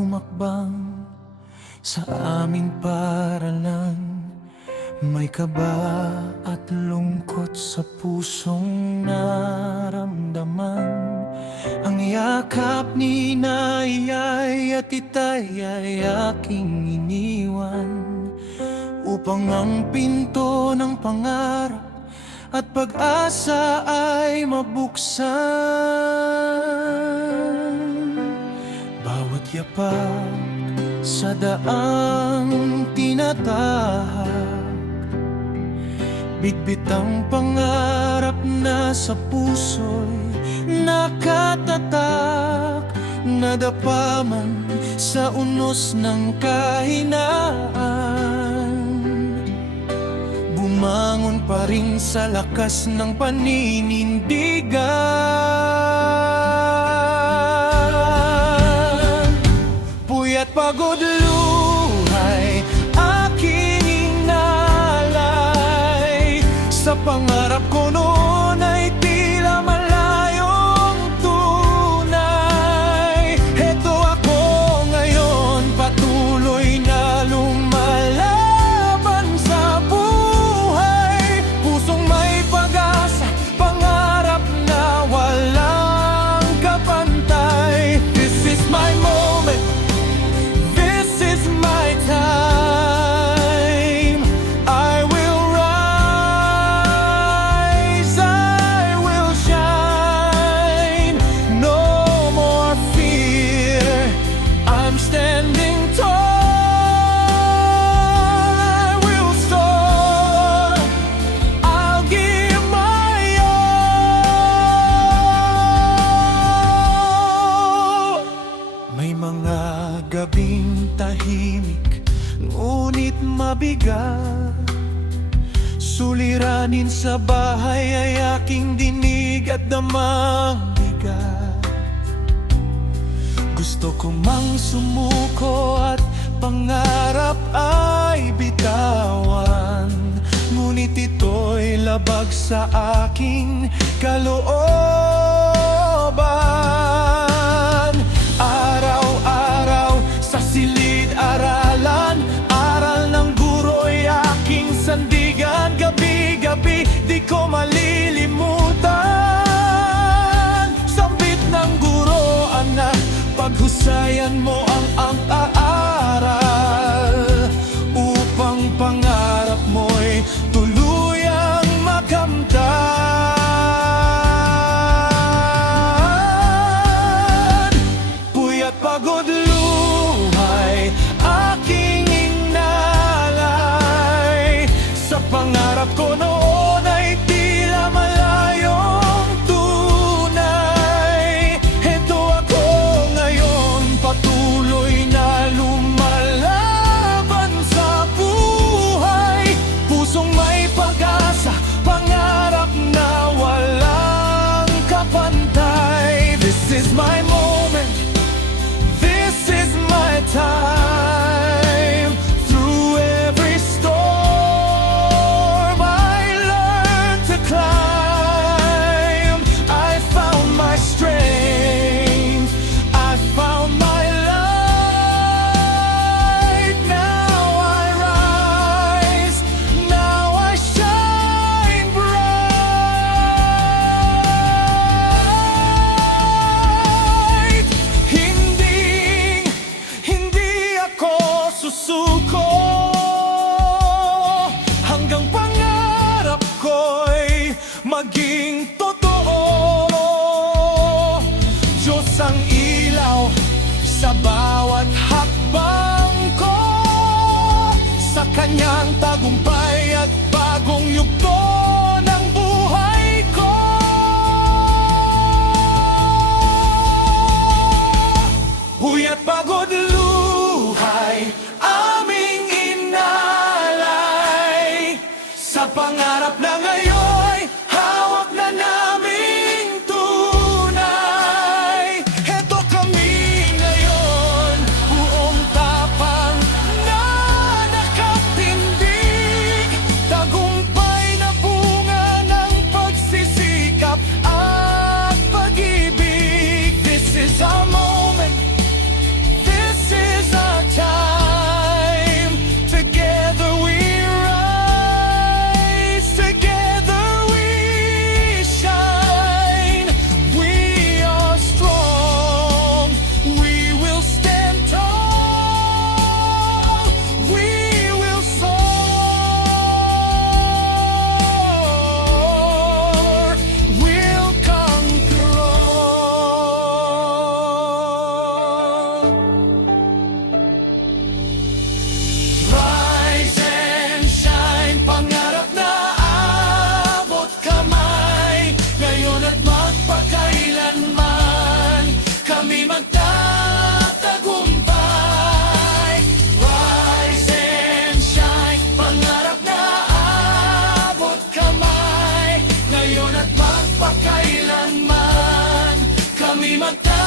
humakbang sa aming paralan. May kaba at lungkot sa pusong naramdaman. Ang yakap ni Inay at Itay ay aking iniwan, upang ang pinto ng pangarap at pag-asa ay mabuksan. Bawat yapak sa daang tinatahak, bitbit ang pangarap na sa puso'y nakatatak. Nadapa man sa unos ng kahinaan, bumangon pa rin sa lakas ng paninindigan. Puyat pagod luhay aking inalay, sa pangarap ko noon ay tila malayong tunay. Heto ako ngayon, patuloy na lumalaban sa buhay. Pusong may pag-asa, pangarap na walang kapantay. This is my moment, this is my time. I will rise, I will shine. No more fear, I'm standing tall. I will soar, I'll give my all. May mga gabing tahimik, ngunit mabigat. Suliranin sa bahay ay aking dinig at damang bigat. Gusto ko mang sumuko at pangarap ay bitawan, ngunit ito'y labag sa aking kalooban. Araw-araw sa silid-aralan, aral ng guro'y aking sandigan. Gabi-gabi di ko malilimutan. Sambit ng guro, anak, paghusayan mo ang aaral, upang pangarap mo'y tuluyang makamtan. Puyat pagod luhay aking inalay, sa pangarap ko noon ay tila malayong tunay. Heto ako ngayon, patuloy na lumalaban sa buhay. Pusong may pag-asa, pangarap na walang kapantay. This is my moment, this is my time. Through every storm I learned to climb. I found my strength, I found my light. Now I rise, now I shine bright. Hindi ako susuko, hanggang pangarap ko'y maging totoo. Diyos ang ilaw sa bawat hakbang ko, sa kanyang tagumpay at bagong yugto ng buhay ko. Puyat pagod luhay aming inalay, sa pangarap na ngayon hawak na naming tunay. Heto kami ngayon, buong tapang na nakatindig, tagumpay na bunga ng pagsisikap at pag-ibig. This is our moment, this mata